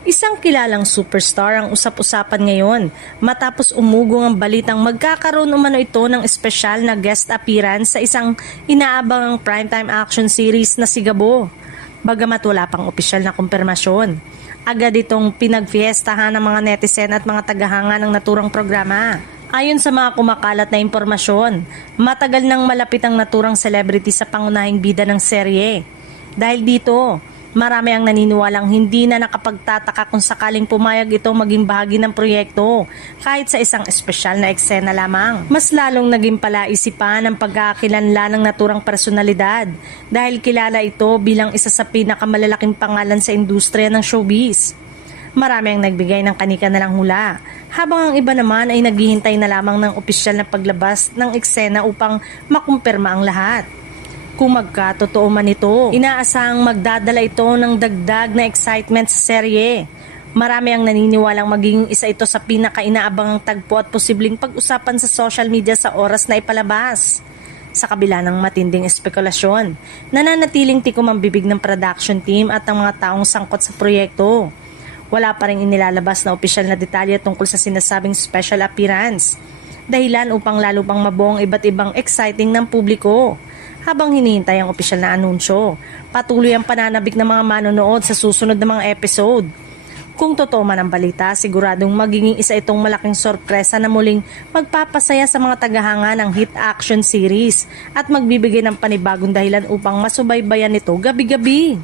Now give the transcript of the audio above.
Isang kilalang superstar ang usap-usapan ngayon matapos umugong ang balitang magkakaroon umano ito ng espesyal na guest appearance sa isang inaabangang primetime action series na Sigabo. Bagamat wala pang opisyal na kumpirmasyon, agad itong pinagfiestahan ng mga netizen at mga tagahanga ng naturang programa. Ayon sa mga kumakalat na impormasyon, matagal nang malapit ang naturang celebrity sa pangunahing bida ng serye. Dahil dito, marami ang naniniwalang hindi na nakapagtataka kung sakaling pumayag itong maging bahagi ng proyekto kahit sa isang espesyal na eksena lamang. Mas lalong naging palaisipan ang pagkakakilanlan ng naturang personalidad dahil kilala ito bilang isa sa pinakamalalaking pangalan sa industriya ng showbiz. Marami ang nagbigay ng kanika-nalang hula, habang ang iba naman ay naghihintay na lamang ng opisyal na paglabas ng eksena upang makumpirma ang lahat. Kung magkatotoo man ito, inaasahang magdadala ito ng dagdag na excitement sa serye. Marami ang naniniwalang magiging isa ito sa pinaka-inaabangang tagpo at posibleng pag-usapan sa social media sa oras na ipalabas. Sa kabila ng matinding espekulasyon, nananatiling tikom ang bibig ng production team at ang mga taong sangkot sa proyekto. Wala pa rin inilalabas na opisyal na detalye tungkol sa sinasabing special appearance, dahilan upang lalo pang mabuo ang iba't ibang exciting ng publiko. Habang hinihintay ang opisyal na anunsyo, patuloy ang pananabik ng mga manonood sa susunod na mga episode. Kung totoo man ang balita, siguradong magiging isa itong malaking sorpresa na muling magpapasaya sa mga tagahanga ng hit action series at magbibigay ng panibagong dahilan upang masubaybayan ito gabi-gabi.